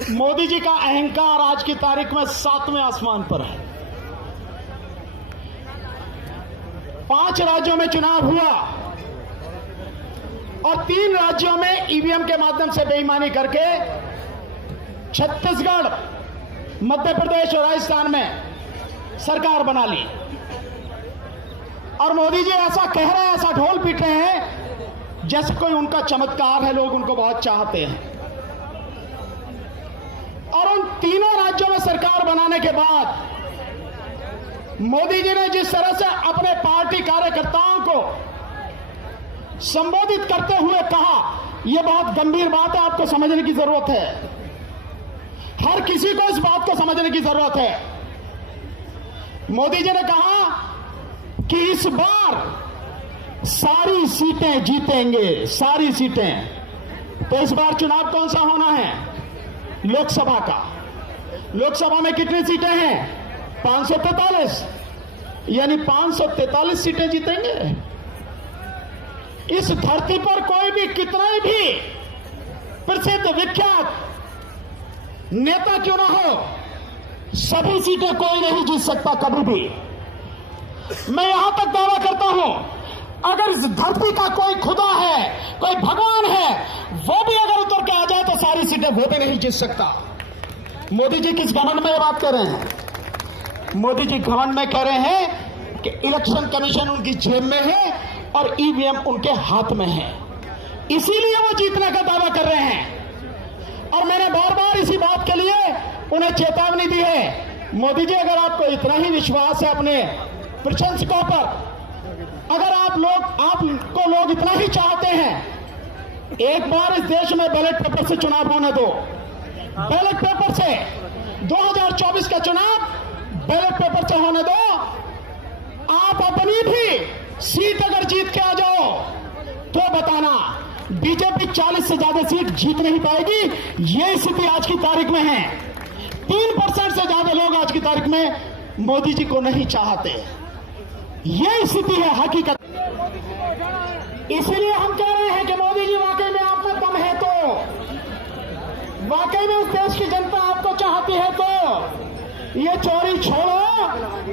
मोदी जी का अहंकार आज की तारीख में 7वें आसमान पर है। 5 राज्यों में चुनाव हुआ और 3 राज्यों में ईवीएम के माध्यम से बेईमानी करके छत्तीसगढ़, मध्य प्रदेश और राजस्थान में सरकार बना ली। और मोदी जी ऐसा कह रहे हैं, ऐसा ढोल पीट रहे हैं जैसे कोई उनका चमत्कार है, लोग उनको बहुत चाहते हैं। और उन तीनों राज्यों में सरकार बनाने के बाद मोदी जी ने जिस तरह से अपने पार्टी कार्यकर्ताओं को संबोधित करते हुए कहा, यह बहुत गंभीर बात है, आपको समझने की जरूरत है। हर किसी को इस बात को समझने की जरूरत है। मोदी जी ने कहा कि इस बार सारी सीटें जीतेंगे, सारी सीटें। तो इस बार चुनाव कौन सा होना है? लोकसभा का। लोकसभा में कितनी सीटें हैं? 543, यानी 543 सीटें जीतेंगे। इस धरती पर कोई भी, कितना भी प्रसिद्ध विख्यात नेता क्यों ना हो, सभी सीटें कोई नहीं जीत सकता कभी भी। मैं यहां तक दावा करता हूं, अगर इस धरती का कोई खुदा है, कोई भगवान है, वो भी अगर उतर के आ जाए तो सारी सीटें वो भी नहीं जीत सकता। मोदी जी किस घमंड में ये बात कर रहे हैं? मोदी जी घमंड में कह रहे हैं कि इलेक्शन कमीशन उनकी जेब में है और ईवीएम उनके हाथ में है, इसीलिए वो जीतने का दावा कर रहे हैं। और मैंने बार बार इसी बात के लिए उन्हें चेतावनी दी है। मोदी जी, अगर आपको इतना ही विश्वास है अपने प्रशंसकों पर, अगर आपको लोग इतना ही चाहते हैं, एक बार इस देश में बैलेट पेपर से चुनाव होने दो। बैलेट पेपर से 2024 का चुनाव बैलेट पेपर से होने दो। आप अपनी भी सीट अगर जीत के आ जाओ तो बताना, बीजेपी 40 से ज्यादा सीट जीत नहीं पाएगी। ये स्थिति आज की तारीख में है। 3% से ज्यादा लोग आज की तारीख में मोदी जी को नहीं चाहते। यह स्थिति है हकीकत। इसलिए हम कह रहे हैं कि मोदी जी, वाकई में आप में दम है तो, वाकई में उस देश की जनता आपको चाहती है तो ये चोरी छोड़ो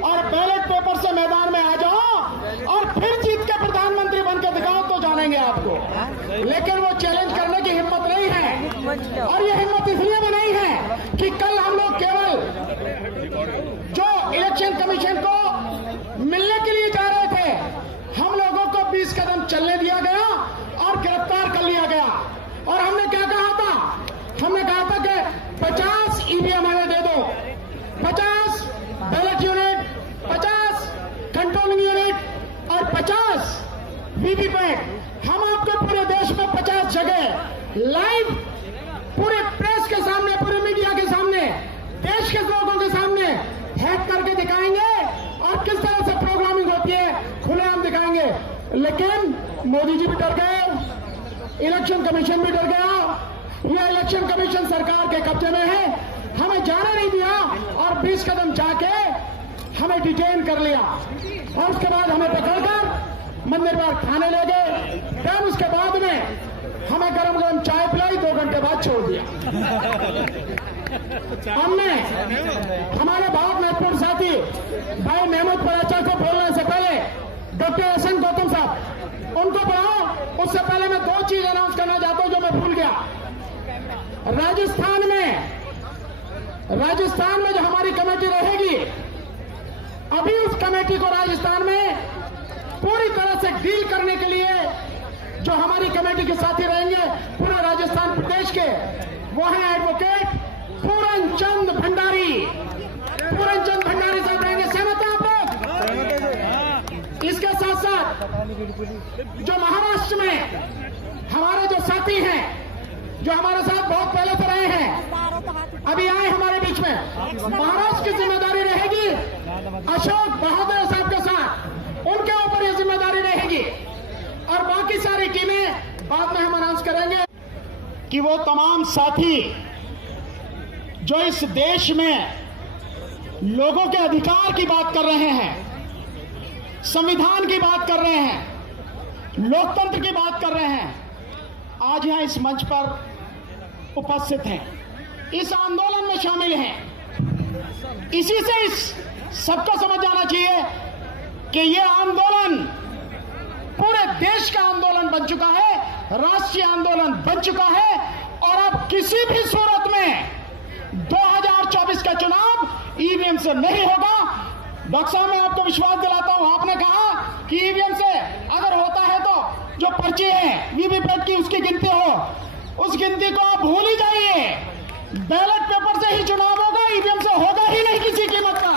और बैलेट पेपर से मैदान में आ जाओ और फिर जीत के प्रधानमंत्री बनकर दिखाओ तो जानेंगे आपको। लेकिन वो चैलेंज करने की हिम्मत नहीं है। और ये हिम्मत इसलिए भी नहीं है कि कल हम लोग केवल जो इलेक्शन कमीशन को मिलने के लिए जा रहे थे, हम लोगों को 20 कदम चलने दिया गया और गिरफ्तार कर लिया गया। और हमने क्या कहा था? हमने कहा था कि 50 ईवीएम हमें दे दो, 50 बैलेट यूनिट, 50 कंट्रोलिंग यूनिट और 50 वीवीपैट। हम आपको पूरे देश में 50 जगह लाइव, पूरे प्रेस के सामने, पूरे मीडिया के सामने, देश के लोगों के सामने हैक करके दिखाएंगे और किस तरह से प्रोग्रामिंग होती है खुलेआम दिखाएंगे। लेकिन मोदी जी भी डर गए, इलेक्शन कमीशन भी डर गया। यह इलेक्शन कमीशन सरकार के कब्जे में है, हमें जाने नहीं दिया और 20 कदम जाके हमें डिटेन कर लिया और उसके बाद हमें पकड़कर मंदिर पर खाने ले गए। फिर उसके बाद में हमें गरम गरम चाय पिलाई, 2 घंटे बाद छोड़ दिया। हमने हमारे बहुत महत्वपूर्ण साथी भाई महमूद पराचा को बोलने से पहले डॉक्टर एसएन गौतम साहब, उनको बुलाओ। उससे पहले मैं 2 चीज अनाउंस करना चाहता हूं जो मैं भूल गया। राजस्थान में जो हमारी कमेटी रहेगी, अभी उस कमेटी को राजस्थान में पूरी तरह से डील करने के लिए जो हमारी कमेटी के साथी रहेंगे पूरे राजस्थान प्रदेश के, वो है एडवोकेट पूरन चंद भंडारी। पूरन चंद भंडारी साहब रहेंगे। सहमत हैं आप लोग? इसके साथ साथ जो महाराष्ट्र में हमारे जो साथी हैं, जो हमारे साथ बहुत पहले से रहे हैं, अभी आए हमारे बीच में, महाराष्ट्र की जिम्मेदारी रहेगी अशोक बहादुर साहब के साथ, उनके ऊपर ये जिम्मेदारी रहेगी। और बाकी सारी टीमें बाद में हम अनाउंस करेंगे कि वो तमाम साथी जो इस देश में लोगों के अधिकार की बात कर रहे हैं, संविधान की बात कर रहे हैं, लोकतंत्र की बात कर रहे हैं, आज यहां इस मंच पर उपस्थित हैं। इस आंदोलन में शामिल हैं। इसी से इस सबको समझ आना चाहिए कि यह आंदोलन पूरे देश का आंदोलन बन चुका है, राष्ट्रीय आंदोलन बन चुका है और अब किसी भी सूरत में 2024 का चुनाव ईवीएम से नहीं होगा। डॉक्टर साहब, मैं आपको विश्वास दिलाता हूं, आपने कहा कि ईवीएम से अगर होता है तो जो पर्ची है वीवीपैट की उसकी गिनती हो, उस गिनती को आप भूल ही जाइए। बैलेट पेपर से ही चुनाव होगा, ईवीएम से होगा ही नहीं किसी कीमत का।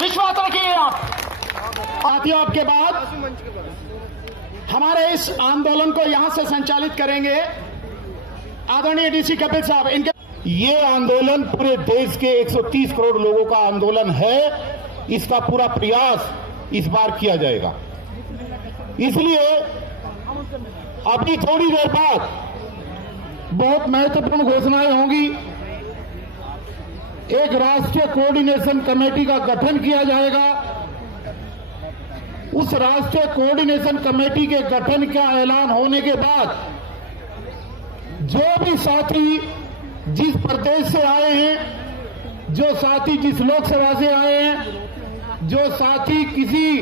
विश्वास रखिए आप। साथियों, आपके बाद हमारे इस आंदोलन को यहां से संचालित करेंगे आदरणीय डीसी कपिल साहब। इनके ये आंदोलन पूरे देश के 130 करोड़ लोगों का आंदोलन है। इसका पूरा प्रयास इस बार किया जाएगा। इसलिए अभी थोड़ी देर बाद बहुत महत्वपूर्ण घोषणाएं होंगी। एक राष्ट्रीय कोऑर्डिनेशन कमेटी का गठन किया जाएगा। उस राष्ट्रीय कोऑर्डिनेशन कमेटी के गठन का ऐलान होने के बाद जो भी साथी जिस प्रदेश से आए हैं, जो साथी जिस लोकसभा से आए हैं, जो साथी किसी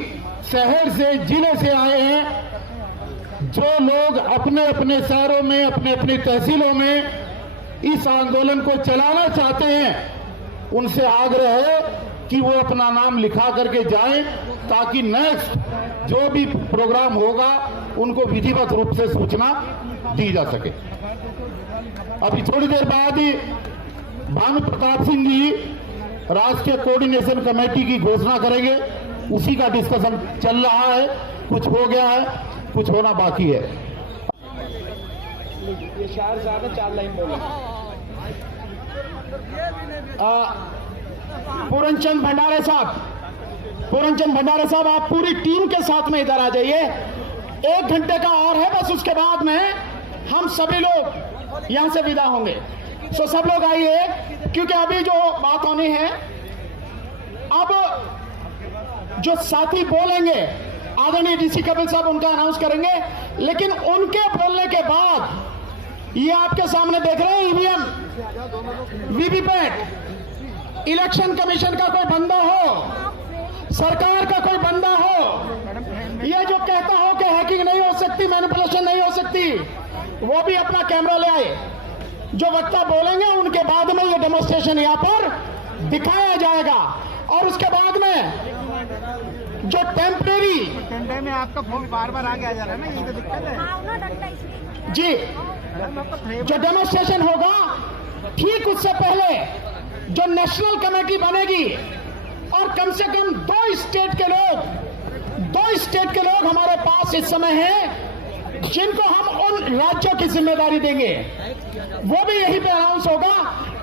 शहर से जिले से आए हैं, जो लोग अपने अपने शहरों में अपने अपने तहसीलों में इस आंदोलन को चलाना चाहते हैं, उनसे आग्रह है कि वो अपना नाम लिखा करके जाएं ताकि नेक्स्ट जो भी प्रोग्राम होगा उनको विधिवत रूप से सूचना दी जा सके। अभी थोड़ी देर बाद ही भानु प्रताप सिंह जी राष्ट्रीय कोऑर्डिनेशन कमेटी की घोषणा करेंगे। उसी का डिस्कशन चल रहा है, कुछ हो गया है, कुछ होना बाकी है। ये शायर ज्यादा 4 लाइन बोले। पूरनचंद भंडारे साहब, आप पूरी टीम के साथ में इधर आ जाइए। 1 घंटे का और है बस, उसके बाद में हम सभी लोग यहां से विदा होंगे। सो सब लोग आइए, क्योंकि अभी जो बात होनी है, अब जो साथी बोलेंगे आदरणीय डीसी कपिल साहब उनका अनाउंस करेंगे, लेकिन उनके बोलने के बाद ये आपके सामने देख रहे हैं ईवीएम, वीवीपैट, इलेक्शन कमीशन का कोई बंदा हो, सरकार का कोई बंदा हो, ये जो कहता हो कि हैकिंग नहीं हो सकती, मैनिपुलेशन नहीं हो सकती, वो भी अपना कैमरा ले आए। जो वक्ता बोलेंगे उनके बाद में ये डेमोन्स्ट्रेशन यहां पर दिखाया जाएगा और उसके बाद में जो टेम्परेरी ठंडे में आपका फोन बार बार आगे आ जा रहा है ना, ये तो दिक्कत है जी, जो डेमोन्स्ट्रेशन होगा ठीक उससे पहले जो नेशनल कमेटी बनेगी और कम से कम 2 स्टेट के लोग हमारे पास इस समय हैं जिनको हम उन राज्यों की जिम्मेदारी देंगे, वो भी यहीं पे अनाउंस होगा।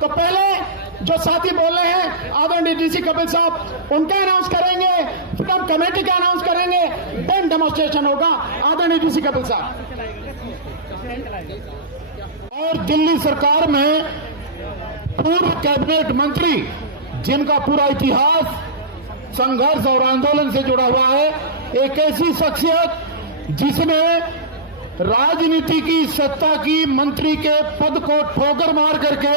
तो पहले जो साथी बोल रहे हैं आदरणीय डीसी कपिल साहब उनका अनाउंस करेंगे, फिर हम कमेटी का अनाउंस करेंगे, देन डेमोन्स्ट्रेशन होगा। आदरणीय डीसी कपिल साहब। और दिल्ली सरकार में पूर्व कैबिनेट मंत्री जिनका पूरा इतिहास संघर्ष और आंदोलन से जुड़ा हुआ है, एक ऐसी शख्सियत जिसने राजनीति की सत्ता की मंत्री के पद को ठोकर मार करके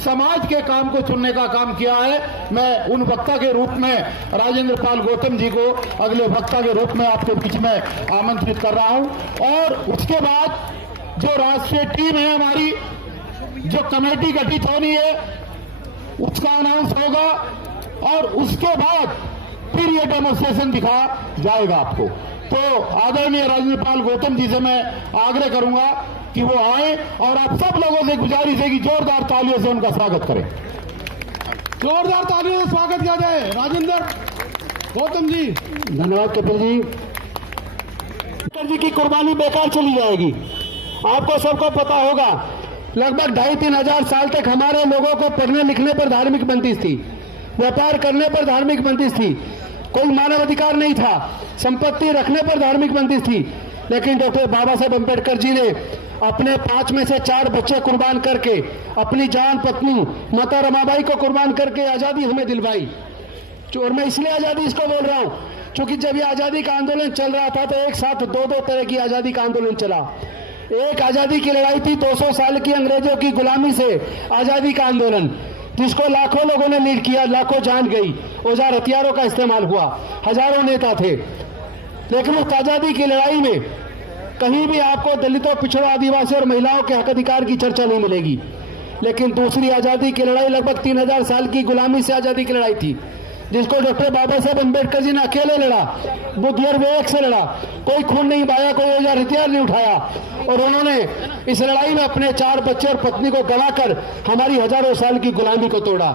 समाज के काम को चुनने का काम किया है। मैं उन वक्ता के रूप में राजेंद्र पाल गौतम जी को अगले वक्ता के रूप में आपके बीच में आमंत्रित कर रहा हूं। और उसके बाद जो राष्ट्रीय टीम है हमारी, जो कमेटी गठित होनी है, उसका अनाउंस होगा और उसके बाद फिर ये डेमोन्स्ट्रेशन दिखा जाएगा आपको। तो आदरणीय राजेंद्र पाल गौतम जी से मैं आग्रह करूंगा कि वो आए और आप सब लोगों से गुजारिश है कि जोरदार तालियों से उनका स्वागत करें। जोरदार तालियों से स्वागत किया जाए राजेंद्र गौतम जी। धन्यवाद कपिल जी। कपिल जी की कुर्बानी बेकार चली जाएगी। आपको सबको पता होगा, लगभग 2,500-3 हजार साल तक हमारे लोगों को पढ़ने लिखने पर धार्मिक बंदिश थी, व्यापार करने पर धार्मिक बंदिश थी, कोई मानव अधिकार नहीं था, संपत्ति रखने पर धार्मिक बंदिश थी। लेकिन डॉक्टर बाबा साहेब अम्बेडकर जी ने अपने 5 में से 4 बच्चे कुर्बान करके, अपनी जान पत्नी माता रमाबाई को कुर्बान करके आजादी हमें दिलवाई। और मैं इसलिए आजादी इसको बोल रहा हूं क्योंकि जब ये आजादी का आंदोलन चल रहा था तो एक साथ 2-2 तरह की आजादी का आंदोलन चला। एक आजादी की लड़ाई थी 200 साल की अंग्रेजों की गुलामी से आजादी का आंदोलन, जिसको लाखों लोगों ने लीड किया, लाखों जान गई, औजार हथियारों का इस्तेमाल हुआ, हजारों नेता थे। लेकिन उस आजादी की लड़ाई में कहीं भी आपको दलितों, पिछड़ों, आदिवासी और महिलाओं के हक अधिकार की चर्चा नहीं मिलेगी। लेकिन दूसरी आजादी की लड़ाई लगभग 3000 साल की गुलामी से आजादी की लड़ाई थी, जिसको डॉक्टर बाबा साहब अम्बेडकर जी ने अकेले लड़ा, बुद्धि और विवेक से लड़ा, कोई खून नहीं बहाया, कोई औजार हथियार नहीं उठाया, और उन्होंने इस लड़ाई में अपने 4 बच्चे और पत्नी को गंवाकर हमारी हजारों साल की गुलामी को तोड़ा।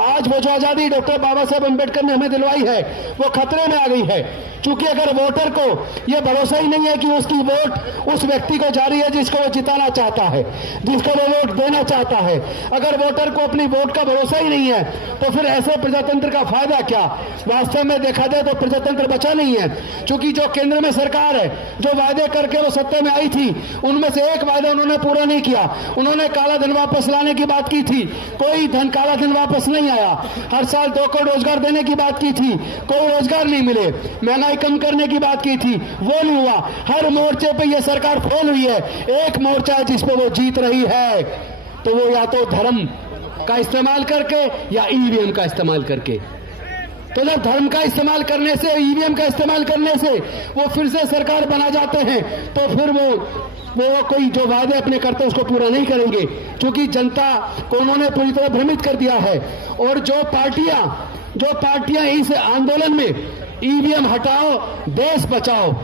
आज वो जो आजादी डॉक्टर बाबा साहब अम्बेडकर ने हमें दिलवाई है वो खतरे में आ गई है, क्योंकि अगर वोटर को यह भरोसा ही नहीं है कि उसकी वोट उस व्यक्ति को जा रही है जिसको वो जिताना चाहता है, जिसको वो वोट देना चाहता है, अगर वोटर को अपनी वोट का भरोसा ही नहीं है तो फिर ऐसे प्रजातंत्र का फायदा क्या? वास्तव में देखा जाए तो प्रजातंत्र बचा नहीं है, क्योंकि जो केंद्र में सरकार है, जो वादे करके वो सत्ता में आई थी, उनमें से एक वादा उन्होंने पूरा नहीं किया। उन्होंने काला धन वापस लाने की बात की थी, कोई काला धन वापस नहीं आया। हर साल 2 करोड़ रोजगार देने की बात की थी, कोई रोजगार नहीं मिले। महंगाई कम करने की बात की थी, वो नहीं हुआ। हर मोर्चे पे ये सरकार फेल हुई है। एक मोर्चा है जिस पे वो जीत रही है, तो वो या तो धर्म का इस्तेमाल करके या ईवीएम का इस्तेमाल करके। तो जब धर्म का इस्तेमाल करने से, ईवीएम का इस्तेमाल करने से वो फिर से सरकार बना जाते हैं, तो फिर वो कोई जो वादे अपने करते हैं उसको पूरा नहीं करेंगे, क्योंकि जनता को उन्होंने पूरी तरह भ्रमित कर दिया है। और जो पार्टियां इस आंदोलन में ईवीएम हटाओ देश बचाओ,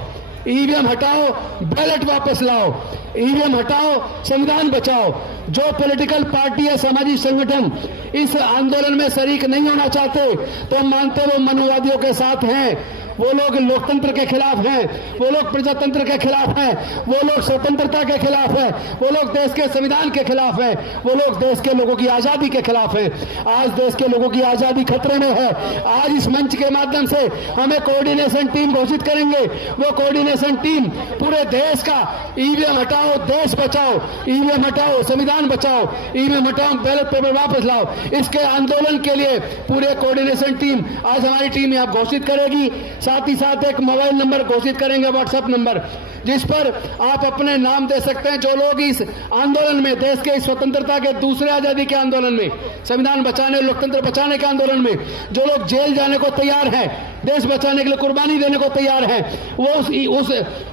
ईवीएम हटाओ बैलेट वापस लाओ, ईवीएम हटाओ संविधान बचाओ, जो पॉलिटिकल पार्टी या सामाजिक संगठन इस आंदोलन में शरीक नहीं होना चाहते, तो हम मानते वो मनुवादियों के साथ हैं। वो लोग लोकतंत्र के खिलाफ हैं, वो लोग प्रजातंत्र के खिलाफ हैं, वो लोग स्वतंत्रता के खिलाफ हैं, वो लोग देश के संविधान के खिलाफ हैं, वो लोग देश के लोगों की आजादी के खिलाफ हैं। आज देश के लोगों की आजादी खतरे में है। आज इस मंच के माध्यम से हमें कोऑर्डिनेशन टीम घोषित करेंगे। वो कोऑर्डिनेशन टीम पूरे देश का ईवीएम हटाओ देश बचाओ, ईवीएम हटाओ संविधान बचाओ, ईवीएम हटाओ बैलेट पेपर वापस लाओ, इसके आंदोलन के लिए पूरे कोऑर्डिनेशन टीम आज हमारी टीम यहाँ घोषित करेगी। साथ ही साथ एक मोबाइल नंबर घोषित करेंगे, व्हाट्सएप नंबर, जिस पर आप अपने नाम दे सकते हैं। जो लोग इस आंदोलन में, देश के स्वतंत्रता के दूसरे आजादी के आंदोलन में, संविधान बचाने, लोकतंत्र बचाने के आंदोलन में जो लोग जेल जाने को तैयार हैं, देश बचाने के लिए कुर्बानी देने को तैयार हैं, वो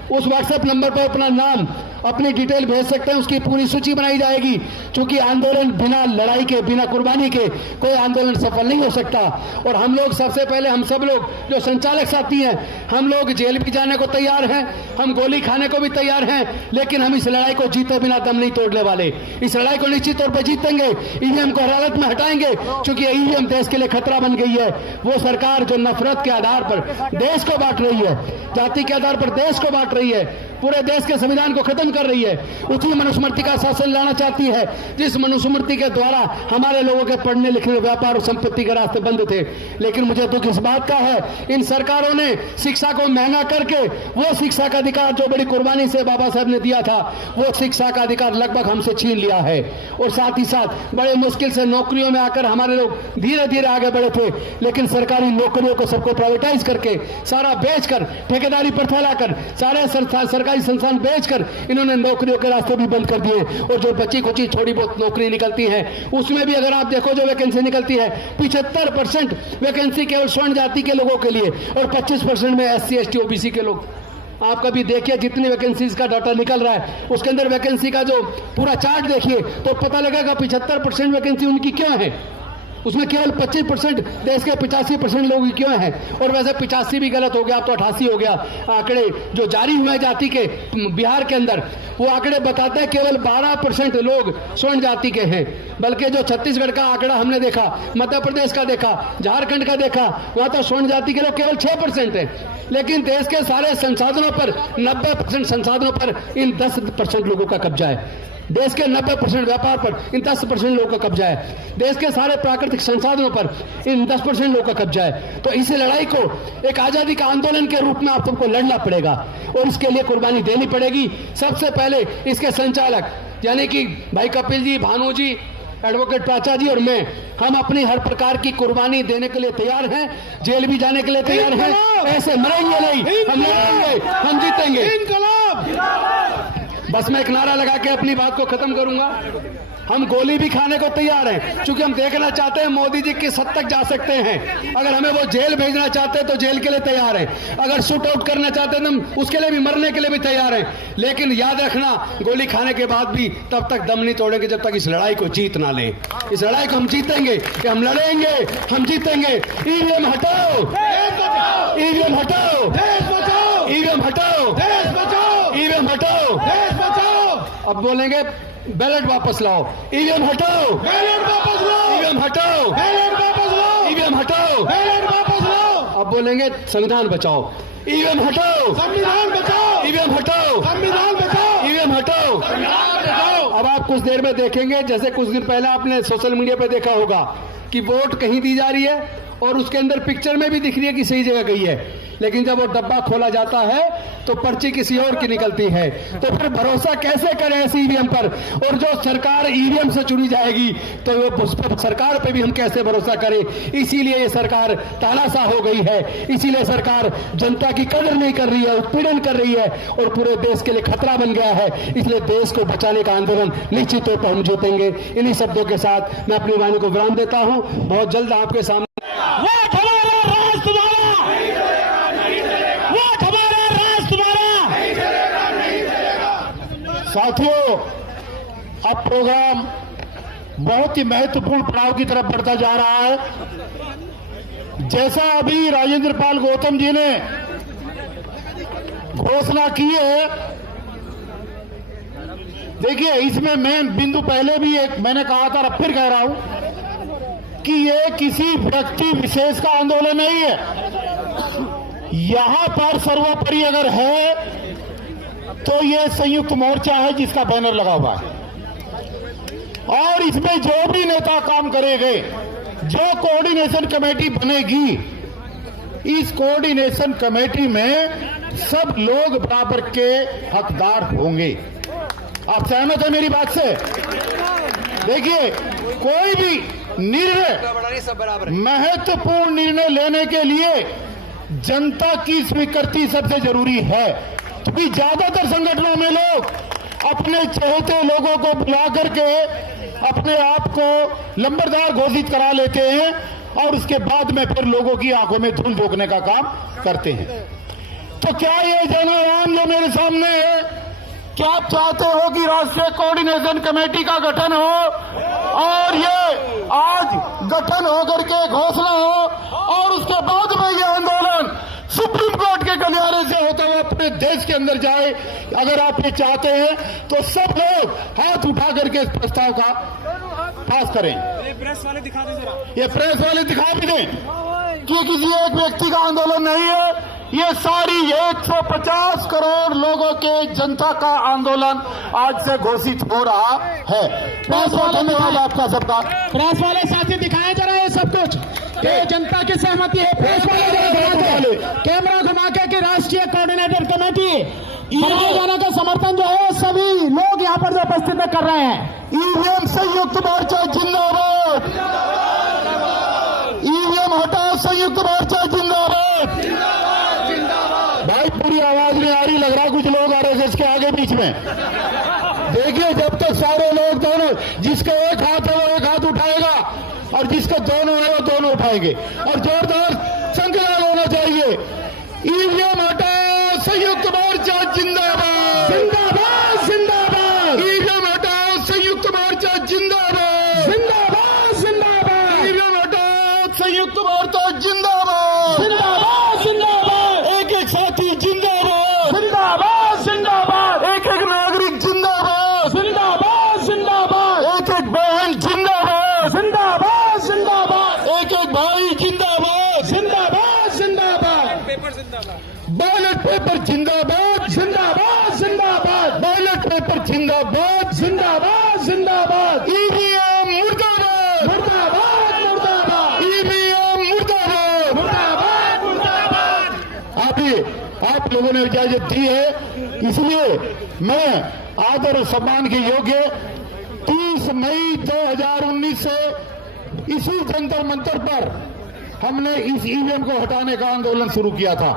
उस व्हाट्सएप नंबर पर अपना नाम, अपनी डिटेल भेज सकते हैं। उसकी पूरी सूची बनाई जाएगी, क्योंकि आंदोलन बिना लड़ाई के, बिना कुर्बानी के कोई आंदोलन सफल नहीं हो सकता। और हम लोग सबसे पहले, हम सब लोग जो संचालक साथी हैं, हम लोग जेल भी जाने को तैयार हैं, हम गोली खाने को भी तैयार हैं, लेकिन हम इस लड़ाई को जीते बिना दम नहीं तोड़ने वाले। इस लड़ाई को निश्चित तौर पर जीतेंगे। ईवीएम को हर हालत में हटाएंगे, क्योंकि ईवीएम देश के लिए खतरा बन गई है। वो सरकार जो नफरत के आधार पर देश को बांट रही है, जाति के आधार पर देश को बांट रही है, पूरे देश के संविधान को खत्म कर रही है, उसी मनुस्मृति का शासन लाना चाहती है, जिस मनुस्मृति के द्वारा हमारे लोगों के पढ़ने लिखने, व्यापार और संपत्ति के रास्ते बंद थे। लेकिन मुझे दुख इस बात का है, इन सरकारों ने शिक्षा को महंगा करके वो शिक्षा का अधिकार जो बड़ी कुर्बानी से बाबा साहब ने दिया था, वो शिक्षा का अधिकार लगभग हमसे छीन लिया है। और साथ ही साथ बड़े मुश्किल से नौकरियों में आकर हमारे लोग धीरे धीरे आगे बढ़े थे, लेकिन सरकारी नौकरियों को सबको प्राइवेटाइज करके, सारा बेचकर, ठेकेदारी पर फैलाकर, सारे सरकारी संस्थान बेचकर इन्होंने नौकरियों के रास्ते भी बंद कर दिए। और जो बची कुची थोड़ी बहुत नौकरी निकलती है, उसमें भी अगर आप देखो जो वैकेंसी निकलती है, 75% वैकेंसी केवल स्वर्ण जाति के लोगों के लिए और 25% में SC ST OBC के लोग। आप कभी देखिए जितनी वैकेंसीज का डाटा निकल रहा है, उसके अंदर वैकेंसी का जो पूरा चार्ट देखिए तो पता लगेगा 75% वैकेंसी उनकी क्यों है। उसमें केवल 25% देश के 85% लोग क्यों हैं। और वैसे 85 भी गलत हो गया, अब तो 88 हो गया। आंकड़े जो जारी हुए जाति के बिहार के अंदर, वो आंकड़े बताते हैं केवल 12% लोग स्वर्ण जाति के हैं। बल्कि जो छत्तीसगढ़ का आंकड़ा हमने देखा, मध्य प्रदेश का देखा, झारखंड का देखा, वहां तो स्वर्ण जाति के लोग केवल 6% है। लेकिन देश के सारे संसाधनों पर, 90% संसाधनों पर इन 10% लोगों का कब्जा है। देश के 90% व्यापार पर इन 10% लोगों का कब्जा है। देश के सारे प्राकृतिक संसाधनों पर इन 10% लोगों का कब्जा है। तो इस लड़ाई को एक आजादी का आंदोलन के रूप में आप सबको लड़ना पड़ेगा और इसके लिए कुर्बानी देनी पड़ेगी। सबसे पहले इसके संचालक यानी कि भाई कपिल जी, भानु जी, एडवोकेट प्राचा जी और मैं, हम अपनी हर प्रकार की कुर्बानी देने के लिए तैयार हैं, जेल भी जाने के लिए तैयार हैं। ऐसे मरेंगे नहीं, हम लड़ेंगे, हम जीतेंगे। बस मैं एक नारा लगा के अपनी बात को खत्म करूंगा। हम गोली भी खाने को तैयार हैं, क्योंकि हम देखना चाहते हैं मोदी जी किस हद तक जा सकते हैं। अगर हमें वो जेल भेजना चाहते हैं तो जेल के लिए तैयार हैं, अगर शूट आउट करना चाहते हैं तो हम उसके लिए भी, मरने के लिए भी तैयार हैं। लेकिन याद रखना, गोली खाने के बाद भी तब तक दम नहीं तोड़ेंगे जब तक इस लड़ाई को जीत ना लें। इस लड़ाई को हम जीतेंगे, कि हम लड़ेंगे, हम जीतेंगे। ईवीएम हटाओ, ईवीएम हटाओ, ईवीएम हटाओ, ईवीएम हटाओ, अब बोलेंगे बैलेट वापस लाओ, ईवीएम हटाओ, बैलेट वापस लाओ, ईवीएम हटाओ, बैलेट वापस लाओ, ईवीएम हटाओ, बैलेट वापस लाओ। अब बोलेंगे संविधान बचाओ, ईवीएम हटाओ, संविधान बचाओ, ईवीएम हटाओ, संविधान बचाओ, ईवीएम हटाओ, संविधान बचाओ। अब आप कुछ देर में देखेंगे, जैसे कुछ दिन पहले आपने सोशल मीडिया पे देखा होगा कि वोट कहीं दी जा रही है और उसके अंदर पिक्चर में भी दिख रही है कि सही जगह गई है, लेकिन जब वो डब्बा खोला जाता है तो पर्ची किसी और की निकलती है। तो फिर भरोसा कैसे करें इस ईवीएम पर? और जो सरकार ईवीएम से चुनी जाएगी तो उस पर सरकार पे भी हम कैसे भरोसा करें? इसीलिए ये सरकार तानाशाह हो गई है, इसीलिए सरकार जनता की कदर नहीं कर रही है, उत्पीड़न कर रही है और पूरे देश के लिए खतरा बन गया है। इसलिए देश को बचाने का आंदोलन निश्चित तौर पर हम जीतेंगे। इन्हीं शब्दों के साथ मैं अपनी वाणी को विराम देता हूं। बहुत जल्द आपके सामने साथियों, अब प्रोग्राम बहुत ही महत्वपूर्ण पड़ाव की तरफ बढ़ता जा रहा है। जैसा अभी राजेंद्र पाल गौतम जी ने घोषणा की है, देखिए इसमें मैं बिंदु पहले भी एक मैंने कहा था, अब फिर कह रहा हूं कि ये किसी व्यक्ति विशेष का आंदोलन नहीं है। यहां पर सर्वोपरि अगर है तो ये संयुक्त मोर्चा है जिसका बैनर लगा हुआ है, और इसमें जो भी नेता काम करेंगे, जो कोऑर्डिनेशन कमेटी बनेगी, इस कोऑर्डिनेशन कमेटी में सब लोग बराबर के हकदार होंगे। आप सहमत हैं मेरी बात से? देखिए, कोई भी निर्णय, महत्वपूर्ण निर्णय लेने के लिए जनता की स्वीकृति सबसे जरूरी है। क्योंकि ज्यादातर संगठनों में लोग अपने चहेते लोगों को बुला करके अपने आप को लंबरदार घोषित करा लेते हैं और उसके बाद में फिर लोगों की आंखों में धूल झोंकने का काम करते हैं। तो क्या ये जन आंदोलन जो मेरे सामने है, क्या आप चाहते हो कि राष्ट्रीय कोऑर्डिनेशन कमेटी का गठन हो और ये आज गठन होकर के घोषणा हो और उसके बाद में ये आंदोलन सुप्रीम कोर्ट के गलियारे से होता हुआ अपने देश के अंदर जाए? अगर आप ये चाहते हैं तो सब लोग हाथ उठा करके इस प्रस्ताव का पास करें। ये प्रेस वाले दिखा दें जरा, ये प्रेस वाले दिखा भी दें कि किसी एक व्यक्ति का आंदोलन नहीं है, ये सारी 150 करोड़ लोगों के जनता का आंदोलन आज से घोषित हो रहा है। बहुत बहुत धन्यवाद आपका सबका। प्रेस वाले साथी दिखाएं जरा ये सब कुछ, ये जनता की सहमति है। प्रेस वाले कैमरा घुमा के कि राष्ट्रीय कोऑर्डिनेटर कमेटी बनाए जाने का समर्थन जो है सभी लोग यहाँ पर जो उपस्थित कर रहे हैं। ईवीएम संयुक्त मोर्चा जिंदाबाद, ईवीएम हटाओ संयुक्त मोर्चा जिंदाबाद। भाई पूरी आवाज नहीं आ रही, लग रहा कुछ लोग आरएसएस के आगे बीच में। देखिए, जब तक सारे लोग दोनों, जिसका एक हाथ है वो एक हाथ उठाएगा और जिसका दोनों है वो दोनों उठाएंगे और जोरदार संकल्प होना चाहिए। ईवीएम हटाओ संयुक्त मोर्चा जिंदाबाद, जिंदाबाद, जिंदाबाद। ईवीएम हटाओ संयुक्त मोर्चा जिंदाबाद, जिंदाबाद, जिंदाबाद। ईवीएम हटाओ संयुक्त मोर्चा जिंदाबाद, जिंदाबाद, जिंदाबाद। एक एक साथी जिंदाबाद, जिंदाबाद, जिंदाबाद। एक एक नागरिक जिंदाबाद, जिंदाबाद, जिंदाबाद। एक एक बहन जिंदाबाद, जिंदाबाद, जिंदाबाद। एक एक भाई जिंदाबाद, जिंदाबाद, जिंदाबाद। पेपर जिंदाबाद, बैलेट पेपर जिंदाबाद, जिंदाबाद, जिंदाबाद। बैलेट पेपर जिंदाबाद, जिंदाबाद, जिंदाबाद। ईवीएम मुर्दाबाद, मुर्दाबाद, मुर्दाबाद। ईवीएम मुर्दाबाद, मुर्दाबाद, मुर्दाबाद। आप लोगों ने इजाजत दी है, इसलिए मैं आदर और सम्मान के योग्य 30 मई 2019 से इसी जंतर मंतर पर हमने इस ईवीएम को हटाने का आंदोलन शुरू किया था।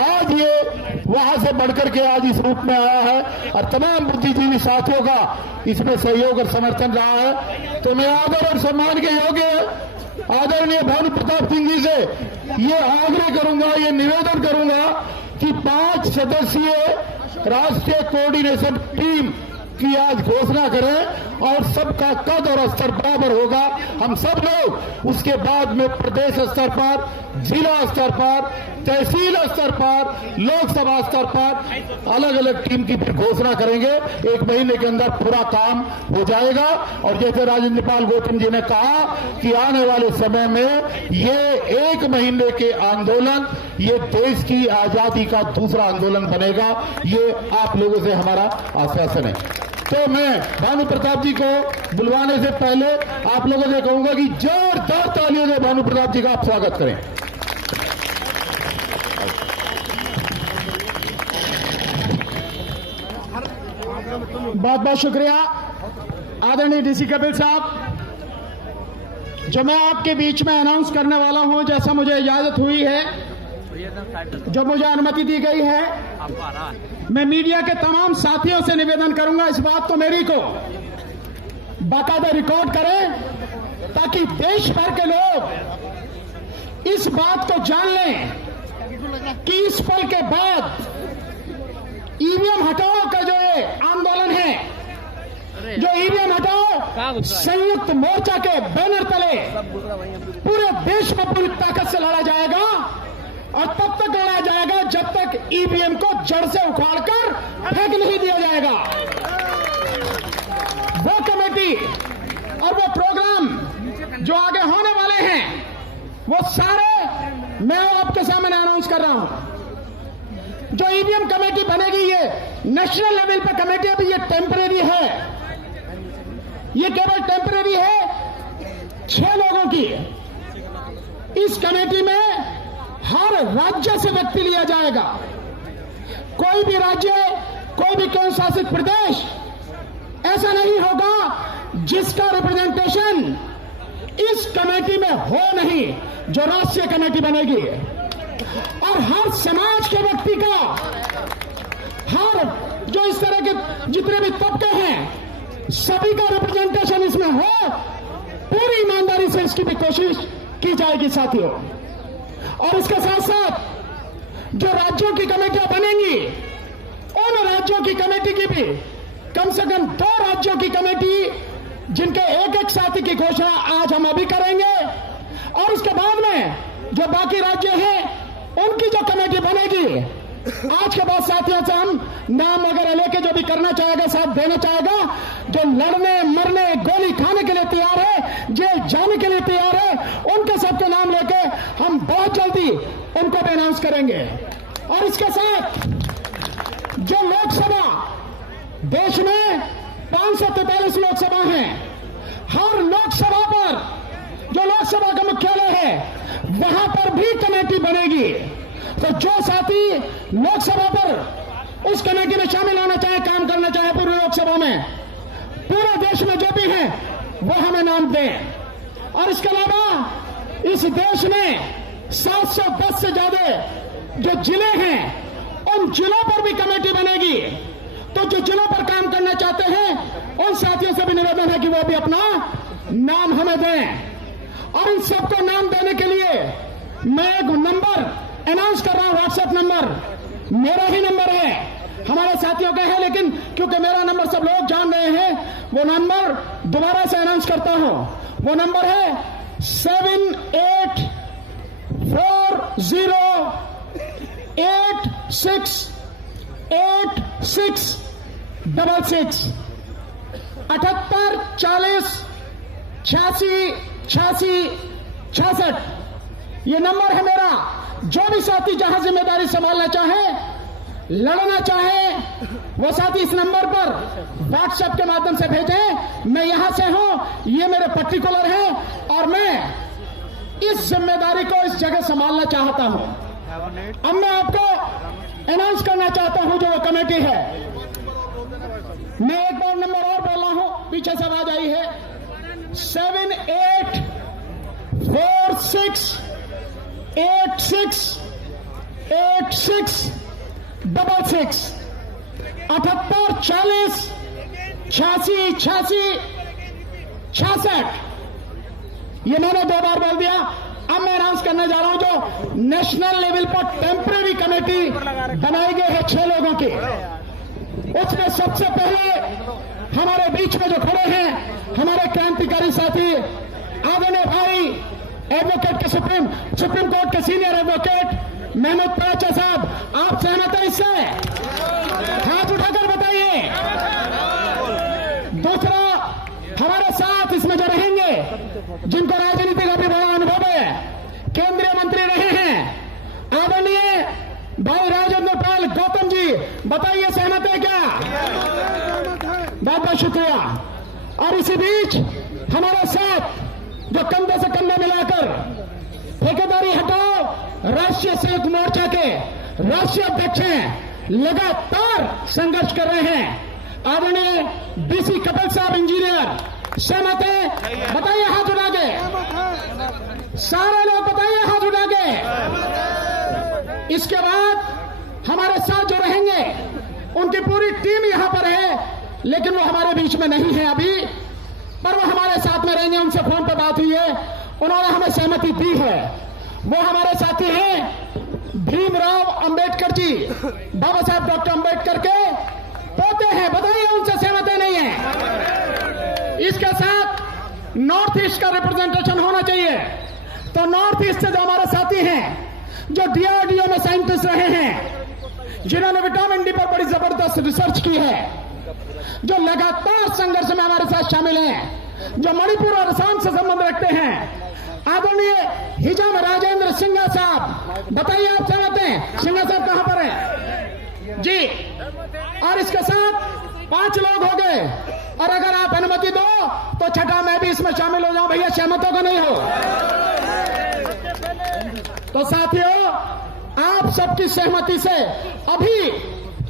आज ये वहां से बढ़कर के आज इस रूप में आया है और तमाम बुद्धिजीवी साथियों का इसमें सहयोग और समर्थन रहा है। तो मैं आदर और सम्मान के योग्य आदरणीय भानु प्रताप सिंह जी से ये आग्रह करूंगा, ये निवेदन करूंगा कि 5 सदस्यीय राष्ट्रीय कोऑर्डिनेशन टीम की आज घोषणा करें और सबका कद और स्तर बराबर होगा। हम सब लोग उसके बाद में प्रदेश स्तर पर, जिला स्तर पर, तहसील स्तर पर, लोकसभा स्तर पर अलग अलग टीम की फिर घोषणा करेंगे। 1 महीने के अंदर पूरा काम हो जाएगा। और जैसे राजेंद्र पाल गौतम जी ने कहा कि आने वाले समय में ये 1 महीने के आंदोलन ये देश की आजादी का दूसरा आंदोलन बनेगा। ये आप लोगों से हमारा आश्वासन है। तो मैं भानु प्रताप जी को बुलवाने से पहले आप लोगों से कहूंगा कि जोरदार तालियों से भानु प्रताप जी का आप स्वागत करें। बहुत बहुत शुक्रिया आदरणीय डीसी कपिल साहब। जो मैं आपके बीच में अनाउंस करने वाला हूं, जैसा मुझे इजाजत हुई है, जो मुझे अनुमति दी गई है, मैं मीडिया के तमाम साथियों से निवेदन करूंगा इस बात को मेरी को बाकायदा रिकॉर्ड करें ताकि देश भर के लोग इस बात को जान लें कि इस पल के बाद ईवीएम हटाओ का जो ये आंदोलन है, जो ईवीएम हटाओ संयुक्त मोर्चा के बैनर तले पूरे देश में पूरी ताकत से लड़ा जाएगा। और तब तक लड़ा जाएगा जब तक ईवीएम को जड़ से उखाड़कर फेंक नहीं दिया जाएगा। वो कमेटी और वो प्रोग्राम जो आगे होने वाले हैं, वो सारे मैं आपके सामने अनाउंस कर रहा हूं। जो ईवीएम कमेटी बनेगी, ये नेशनल लेवल पर कमेटी, अभी ये टेम्परेरी है, ये केवल टेम्परेरी है 6 लोगों की। इस कमेटी में हर राज्य से व्यक्ति लिया जाएगा। कोई भी राज्य, कोई भी केंद्र शासित प्रदेश ऐसा नहीं होगा जिसका रिप्रेजेंटेशन इस कमेटी में हो नहीं, जो राष्ट्रीय कमेटी बनेगी। और हर समाज के व्यक्ति का, हर जो इस तरह के जितने भी तबके हैं, सभी का रिप्रेजेंटेशन इसमें हो। पूरी ईमानदारी से इसकी भी कोशिश की जाएगी साथियों। और इसके साथ साथ जो राज्यों की कमेटियां बनेंगी, उन राज्यों की कमेटी की भी कम से कम 2 राज्यों की कमेटी, जिनके एक साथी की घोषणा आज हम अभी करेंगे। और उसके बाद में जो बाकी राज्य हैं, उनकी जो कमेटी बनेगी, आज के बाद साथियों से हम नाम वगैरह लेके जो भी करना चाहेगा, साथ देना चाहेगा, जो लड़ने मरने गोली खाने के लिए तैयार है, जेल जाने के लिए तैयार है, उनके सबके नाम लेके हम बहुत जल्दी उनको भी अनाउंस करेंगे। और इसके साथ जो लोकसभा, देश में 543 लोकसभा हैं, हर लोकसभा पर जो लोकसभा का मुख्यालय है, वहां पर भी कमेटी बनेगी। तो जो साथी लोकसभा पर उस कमेटी में शामिल होना चाहे, काम करना चाहे पूरी लोकसभा में, पूरे देश में जो भी है, वो हमें नाम दें। और इसके अलावा इस देश में 710 से ज्यादा जो जिले हैं, उन जिलों पर भी कमेटी बनेगी। तो जो जिलों पर काम करना चाहते हैं, उन साथियों से भी निवेदन है कि वो भी अपना नाम हमें दें। और इन सबको नाम देने के लिए मैं एक नंबर अनाउंस कर रहा हूं, व्हाट्सएप नंबर मेरा ही नंबर है, हमारे साथियों का है, लेकिन क्योंकि मेरा नंबर सब लोग जान रहे हैं, वो नंबर दोबारा से अनाउंस करता हूं। वो नंबर है 7840868666 78 40 86 86 66। ये नंबर है मेरा। जो भी साथी जहां जिम्मेदारी संभालना चाहे, लड़ना चाहे, वो साथी इस नंबर पर व्हाट्सएप के माध्यम से भेजें। मैं यहां से हूं, ये मेरे पर्टिकुलर है, और मैं इस जिम्मेदारी को इस जगह संभालना चाहता हूं। अब मैं आपको अनाउंस करना चाहता हूं जो वो कमेटी है। मैं एक बार नंबर और बोल रहा हूं, पीछे से आवाज आई है, 7846 8666 78 40 86 86 66। ये मैंने 2 बार बोल दिया। अब मैं अनाउंस करने जा रहा हूं जो नेशनल लेवल पर टेम्परेरी कमेटी बनाई गई है 6 लोगों की। उसमें सबसे पहले हमारे बीच में जो खड़े हैं हमारे क्रांतिकारी साथी आदरणीय भाई एडवोकेट के सुप्रीम कोर्ट के सीनियर एडवोकेट महमूद पराचा साहब, आप सहमत हैं इससे? हाथ उठाकर बताइए। दूसरा, हमारे साथ इसमें जो रहेंगे जिनको राजनीति का भी बड़ा अनुभव है, केंद्रीय मंत्री रहे हैं आदरणीय भाई राजेंद्र पाल गौतम जी, बताइए सहमत है क्या? बहुत बहुत शुक्रिया। और इसी बीच हमारे साथ जो कंधे से कंधा मिलाकर ठेकेदारी हटाओ राष्ट्रीय संयुक्त मोर्चा के राष्ट्रीय अध्यक्ष हैं, लगातार संघर्ष कर रहे हैं आदरणीय बीसी कपिल साहब इंजीनियर, सहमत है? बताइए हाथ उठा के, सारे लोग बताइए हाथ उठा के। इसके बाद हमारे साथ जो रहेंगे उनकी पूरी टीम यहां पर है, लेकिन वो हमारे बीच में नहीं है अभी, पर वो हमारे साथ में रहेंगे। उनसे फोन पर बात हुई है, उन्होंने हमें सहमति दी है। वो हमारे साथी हैं भीमराव अंबेडकर जी, बाबा साहब डॉक्टर अंबेडकर के पोते हैं, बताइए उनसे सहमत है नहीं है? इसके साथ नॉर्थ ईस्ट का रिप्रेजेंटेशन होना चाहिए। तो नॉर्थ ईस्ट से जो हमारे साथी हैं जो डीआरडीओ में साइंटिस्ट रहे हैं, जिन्होंने विटामिन डी पर बड़ी जबरदस्त रिसर्च की है, जो लगातार संघर्ष में हमारे साथ शामिल हैं, जो मणिपुर और असम से संबंध रखते हैं, आदरणीय हिजाम राजेंद्र सिंघा साहब, बताइए आप सहमत हैं? सिंघा साहब कहां पर हैं जी? और इसके साथ 5 लोग हो गए, और अगर आप अनुमति दो तो छठा मैं भी इसमें शामिल हो जाऊं। भैया सहमत हो कि नहीं हो? तो साथियों, आप सबकी सहमति से अभी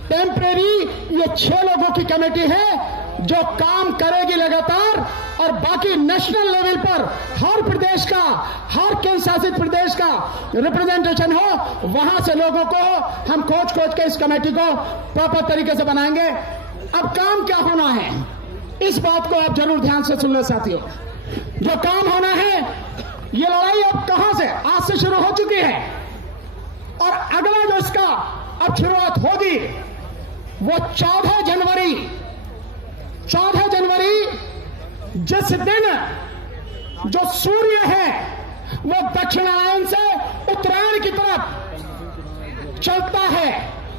टेम्परेरी ये 6 लोगों की कमेटी है जो काम करेगी लगातार, और बाकी नेशनल लेवल पर हर प्रदेश का, हर केंद्र शासित प्रदेश का रिप्रेजेंटेशन हो, वहां से लोगों को हम खोज के इस कमेटी को प्रॉपर तरीके से बनाएंगे। अब काम क्या होना है, इस बात को आप जरूर ध्यान से सुन ले साथियों। जो काम होना है, ये लड़ाई अब कहां से, आज से शुरू हो चुकी है, और अगला जो इसका अब शुरुआत होगी वो 14 जनवरी जिस दिन जो सूर्य है वो दक्षिणायन से उत्तरायण की तरफ चलता है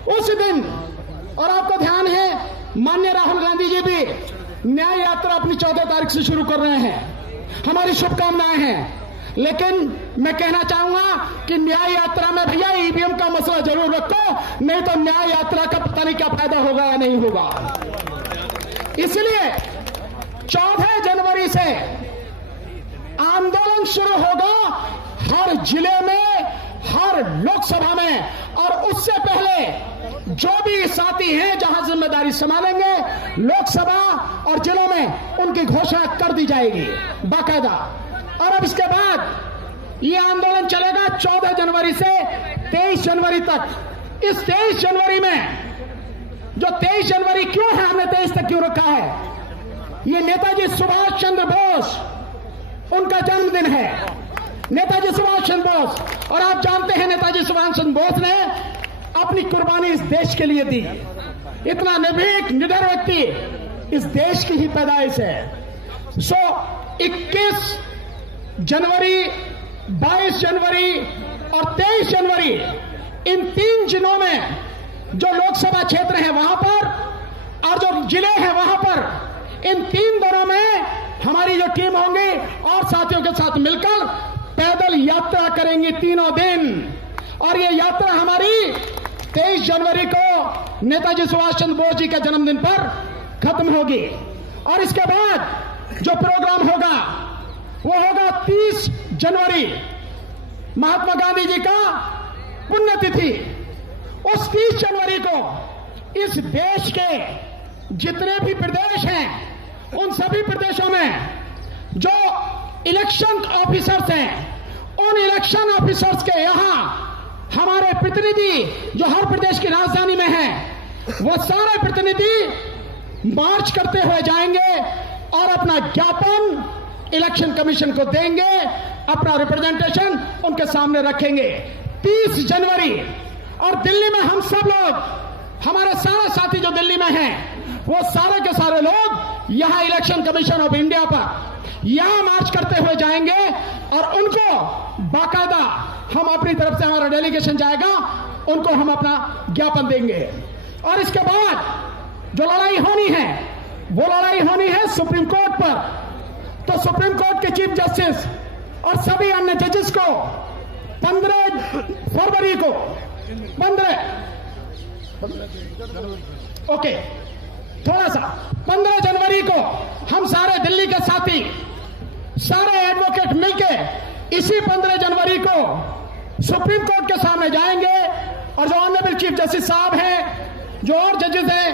उस दिन। और आपको ध्यान है माननीय राहुल गांधी जी भी न्याय यात्रा अपनी 14 तारीख से शुरू कर रहे हैं, हमारी शुभकामनाएं हैं। लेकिन मैं कहना चाहूंगा कि न्याय यात्रा में भैया ईवीएम का मसला जरूर रखो, नहीं तो न्याय यात्रा का पता नहीं क्या फायदा होगा या नहीं होगा। इसलिए 14 जनवरी से आंदोलन शुरू होगा हर जिले में, हर लोकसभा में, और उससे पहले जो भी साथी हैं जहां जिम्मेदारी संभालेंगे लोकसभा और जिलों में, उनकी घोषणा कर दी जाएगी बाकायदा। और अब इसके बाद ये आंदोलन चलेगा 14 जनवरी से 23 जनवरी तक। इस 23 जनवरी में, जो 23 जनवरी क्यों है, हमने 23 तक क्यों रखा है, ये नेताजी सुभाष चंद्र बोस उनका जन्मदिन है, नेताजी सुभाष चंद्र बोस। और आप जानते हैं नेताजी सुभाष चंद्र बोस ने अपनी कुर्बानी इस देश के लिए दी। इतना निर्भीक निडर व्यक्ति इस देश की ही पैदाइश है। 21 जनवरी, 22 जनवरी और 23 जनवरी, इन 3 जिलों में जो लोकसभा क्षेत्र हैं वहां पर और जो जिले हैं वहां पर, इन 3 दिनों में हमारी जो टीम होंगी और साथियों के साथ मिलकर पैदल यात्रा करेंगे 3 दिन। और ये यात्रा हमारी 23 जनवरी को नेताजी सुभाष चंद्र बोस जी के जन्मदिन पर खत्म होगी। और इसके बाद जो प्रोग्राम होगा वो होगा 30 जनवरी, महात्मा गांधी जी का पुण्यतिथि। उस 30 जनवरी को इस देश के जितने भी प्रदेश हैं, उन सभी प्रदेशों में जो इलेक्शन ऑफिसर्स हैं, उन इलेक्शन ऑफिसर्स के यहां हमारे प्रतिनिधि जो हर प्रदेश की राजधानी में हैं, वो सारे प्रतिनिधि मार्च करते हुए जाएंगे और अपना ज्ञापन इलेक्शन कमीशन को देंगे, अपना रिप्रेजेंटेशन उनके सामने रखेंगे 30 जनवरी। और दिल्ली में हम सब लोग, हमारे सारे साथी जो दिल्ली में हैं, वो सारे के सारे लोग यहां इलेक्शन कमीशन ऑफ इंडिया पर यहां मार्च करते हुए जाएंगे और उनको बाकायदा हम अपनी तरफ से, हमारा डेलीगेशन जाएगा, उनको हम अपना ज्ञापन देंगे। और इसके बाद जो लड़ाई होनी है, वो लड़ाई होनी है सुप्रीम कोर्ट पर। तो सुप्रीम कोर्ट के चीफ जस्टिस और सभी अन्य जजेस को 15 फरवरी को 15 जनवरी को हम सारे दिल्ली के साथी, सारे एडवोकेट मिलके इसी 15 जनवरी को सुप्रीम कोर्ट के सामने जाएंगे और जो ऑनरेबल चीफ जस्टिस साहब हैं, जो और जजेस हैं,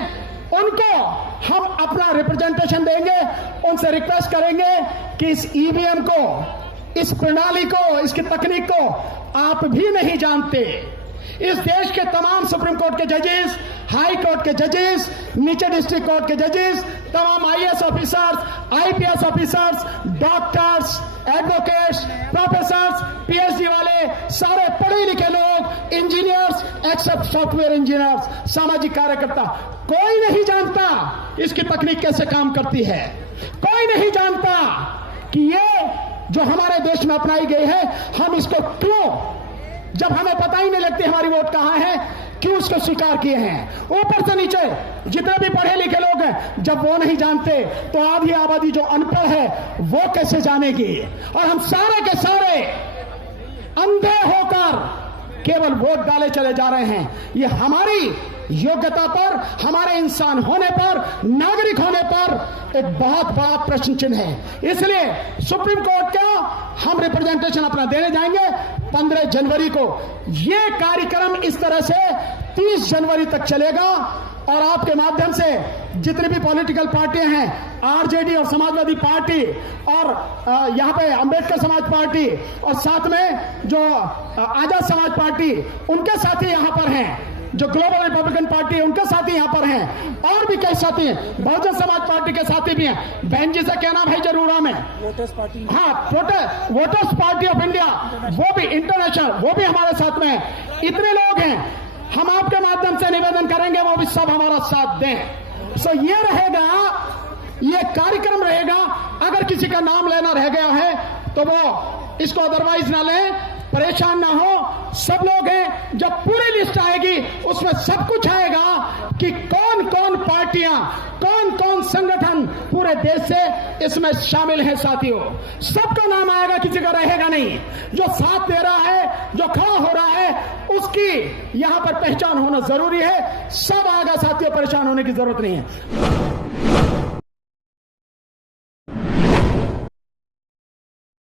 उनको हम अपना रिप्रेजेंटेशन देंगे, उनसे रिक्वेस्ट करेंगे कि इस ईवीएम को, इस प्रणाली को, इसकी तकनीक को आप भी नहीं जानते। इस देश के तमाम सुप्रीम कोर्ट के जजेस, हाई कोर्ट के जजेस, नीचे डिस्ट्रिक्ट कोर्ट के जजेस, तमाम IAS officers, IPS officers, doctors, advocates, professors, PhD वाले, सारे पढ़े लिखे लोग, इंजीनियर्स, एक्सेप्ट सॉफ्टवेयर इंजीनियर्स, सामाजिक कार्यकर्ता, कोई नहीं जानता इसकी तकनीक कैसे काम करती है। कोई नहीं जानता कि ये जो हमारे देश में अपनाई गई है, हम इसको क्यों, जब हमें पता ही नहीं लगती हमारी वोट कहां है, क्यों उसको स्वीकार किए हैं। ऊपर से नीचे जितने भी पढ़े लिखे लोग हैं, जब वो नहीं जानते तो आधी आबादी जो अनपढ़ है वो कैसे जानेगी। और हम सारे के सारे अंधे होकर केवल वोट डाले चले जा रहे हैं। ये हमारी योग्यता पर, हमारे इंसान होने पर, नागरिक होने पर एक बहुत बड़ा प्रश्न चिन्ह है। इसलिए सुप्रीम कोर्ट का हम रिप्रेजेंटेशन अपना देने जाएंगे 15 जनवरी को। ये कार्यक्रम इस तरह से 30 जनवरी तक चलेगा और आपके माध्यम से जितनी भी पॉलिटिकल पार्टियां हैं, आरजेडी और समाजवादी पार्टी और यहाँ पे अंबेडकर समाज पार्टी और साथ में जो आजाद समाज पार्टी, उनके साथी यहाँ पर हैं, जो ग्लोबल रिपब्लिकन पार्टी है उनके साथी यहाँ पर हैं, और भी कई साथी हैं, बहुजन समाज पार्टी के साथी भी हैं। बहन जी से क्या नाम है जरूर में, वोटर्स पार्टी, हाँ, वोटर्स पार्टी ऑफ इंडिया, वो भी इंटरनेशनल, वो भी हमारे साथ में है। इतने लोग हैं, हम आपके माध्यम से निवेदन करेंगे वो भी सब हमारा साथ दें। सो ये रहेगा, ये कार्यक्रम रहेगा। अगर किसी का नाम लेना रह गया है तो वो इसको अदरवाइज ना लें, परेशान ना हो। सब लोग हैं, जब पूरी लिस्ट आएगी उसमें सब कुछ आएगा कि कौन कौन पार्टियां, कौन कौन संगठन पूरे देश से इसमें शामिल हैं। साथियों, सबका नाम आएगा, किसी का रहेगा नहीं। जो साथ दे रहा है, जो खड़ा हो रहा है, उसकी यहां पर पहचान होना जरूरी है। सब आएगा साथियों, परेशान होने की जरूरत नहीं है।